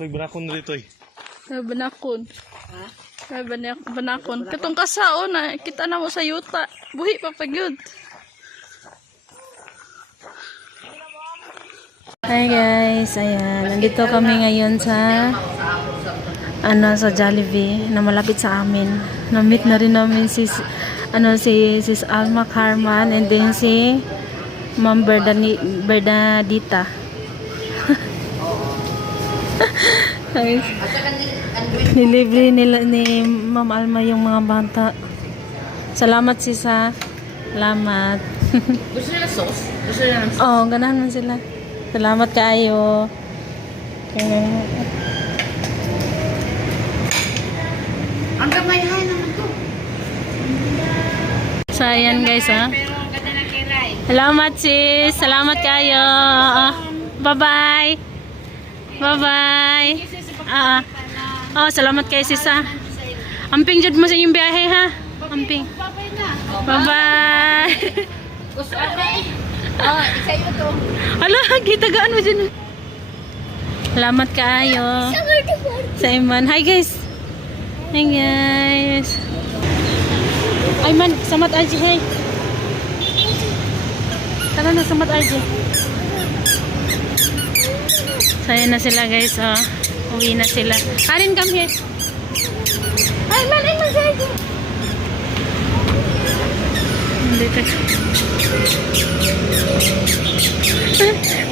Kay Brakon rito eh. Na banakon. Ha? Na banak banakon. Katong kasao na kita na mo sa yuta. Buhi pa pagyud. Hi guys, ayan. Nandito kami ngayon sa ano sa Jollibee na malapit sa amin. Na-meet na rin namin si ano si sis Alma Carman and then si Ma'am Bernadita. Guys, nilibre nila ni Ma'am Alma yung mga bata. Salamat sisa. Salamat. Gusto nila sauce? Gusto nila ng oh, ganahan man sila. Salamat. Okay. Ang gamay-hay naman to. So, ayan guys, ha. Kiray. Salamat sis. Salamat kayo. Bye-bye. Bye-bye. Ah. ah. Oh, salamat kay sis ha. Amping jud mo sa inyong biyahe ha. Amping. Bye-bye. Gusto ko eh. Oh, isa yun to. Ala, gitagaan mo dyan. Salamat kaayo. Sa Iman. Hi guys. Hi guys. Ay man, samat RJ. Hey. Tara na, samat RJ. Saya na sila guys. Oh. Uwi na sila. Karin, come here. Ay man, ay man, RJ. Dito.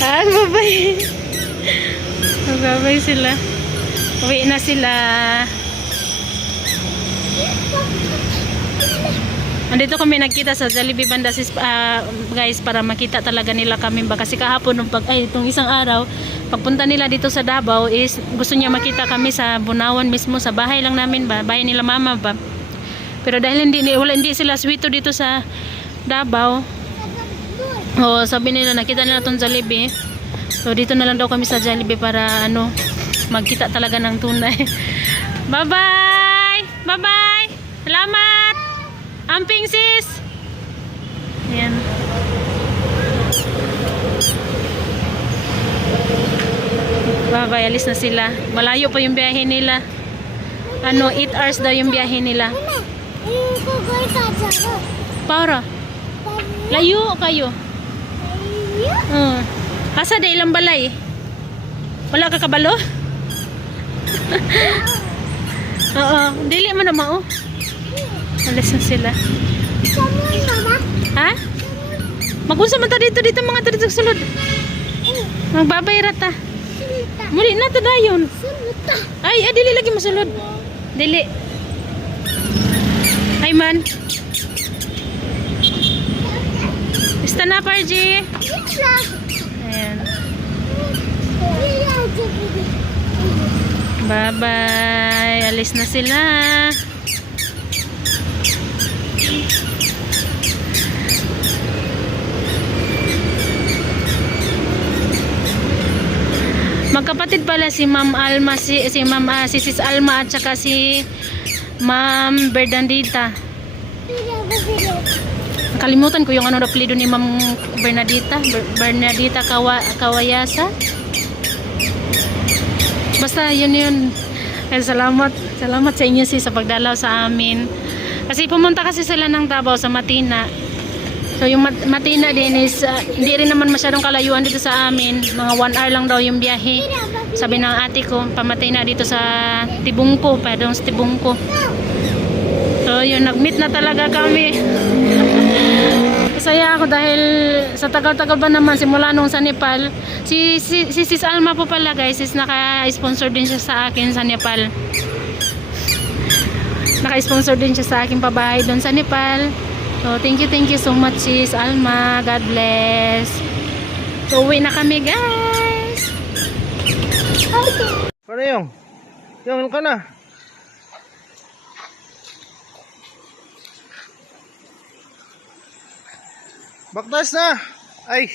Ah, babay. Babay sila. Uwi na sila. Andito kami nagkita sa Jollibee Banda sis, ah, guys para makita talaga nila kami ba kasi kahapon nung pag ay itong isang araw pagpunta nila dito sa Davao is gusto niya makita kami sa Bunawan mismo sa bahay lang namin ba bahay nila mama ba pero dahil hindi wala hindi sila swito dito sa Davao Oh, sabi nila nakita nila tong Jollibee. So dito na lang daw kami sa Jollibee para ano magkita talaga ng tunay. Bye-bye. Bye-bye. Salamat. Amping sis. Ayan. Bye-bye. Alis na sila. Malayo pa yung biyahe nila. Ano, 8 hours daw yung biyahe nila. Para. Layo kayo. Uh, asa day ilang balay? Wala ka kabalo? Oo, dili mo na mao. Alis na sila. Ha? Magunsa man ta dito dito mga ta dito sulod. Magbabay rata. Muli na to dayon. Ay, ah, dili lagi masulod. Dili. Ay man. Basta na, Parji. Ayan. Bye-bye. Alis na sila. Pala si Ma'am Alma, si, si Ma'am ah, si Sis Alma at saka si Ma'am Berdandita. Kalimutan ko yung ano apelyido ni Ma'am Bernadita, Ber- Bernadita Kawa, Kawayasa. Basta yun yun. Eh, salamat. Salamat sa inyo sis sa pagdalaw sa amin. Kasi pumunta kasi sila ng Davao sa Matina. So yung Mat- Matina din is ah, hindi rin naman masyadong kalayuan dito sa amin. Mga one hour lang daw yung biyahe. Sabi ng ate ko, pamatina dito sa Tibungko, pa doon sa Tibungko. So yun, nag-meet na talaga kami. Masaya ako dahil sa tagal-tagal ba naman simula nung sa Nepal. Si, si, si Sis Alma po pala guys is naka-sponsor din siya sa akin sa Nepal. Naka-sponsor din siya sa akin pabahay doon sa Nepal. So thank you, thank you so much Sis Alma. God bless. So uwi na kami guys. Ano yung? Yung ka na? Baktas na! Ay!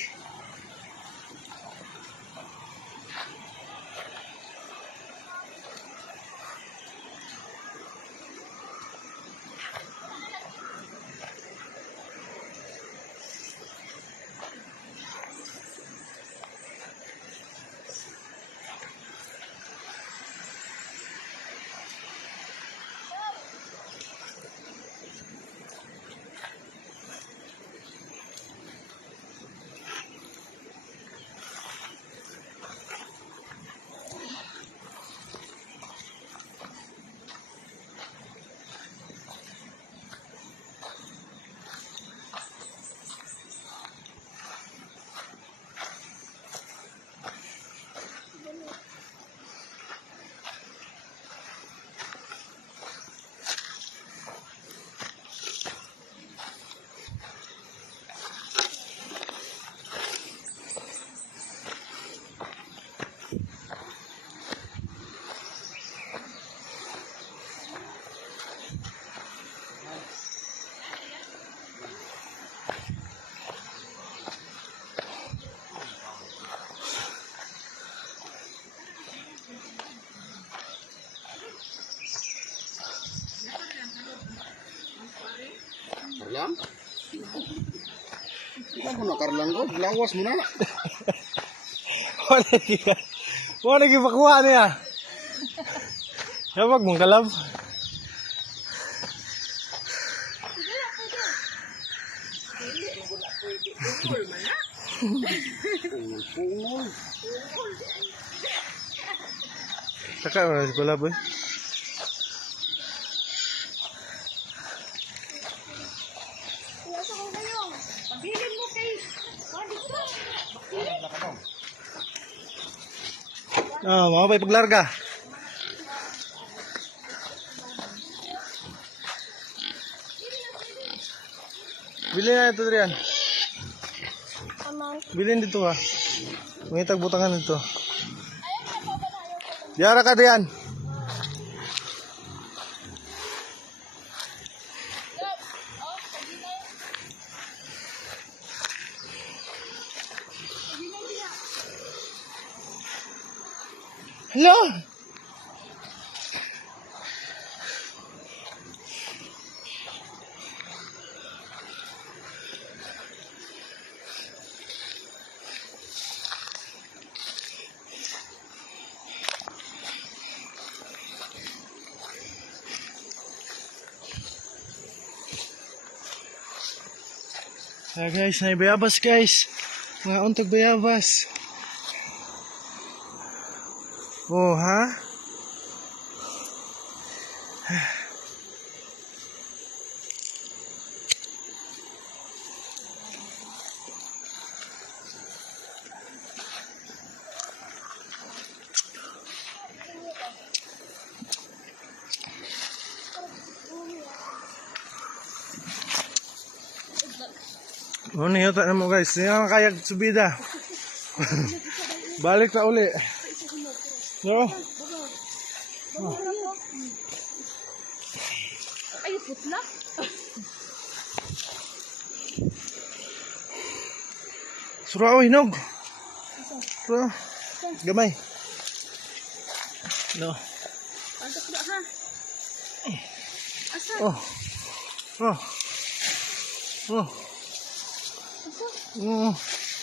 lang. Wala mo na karlanggod. Lawas mo na. Wala kita. Wala kita pakuha niya. Kapag mong kalab. Saka wala si kalab eh. Ah, mga pa paglarga. Bili na ito, Drian. Bilhin dito ha. Mangitag butangan dito. Diara ka, Drian. Hello? Ah guys, may bayabas guys. Mga untog bayabas. Oh, ha? Ano yata na mo guys, hindi na kaya subida. Balik na uli. No? Ay, putla. Sura o hinog. Sura. Gamay. No. Ang takla ha. Asa? Oh. Oh. Oh. Oh.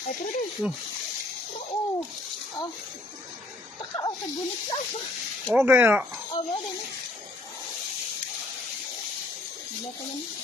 Ay, pero din. Oo. Oh. Taka, oh, kagunit lang. Okay na. Oh, mo din. Wala ka naman.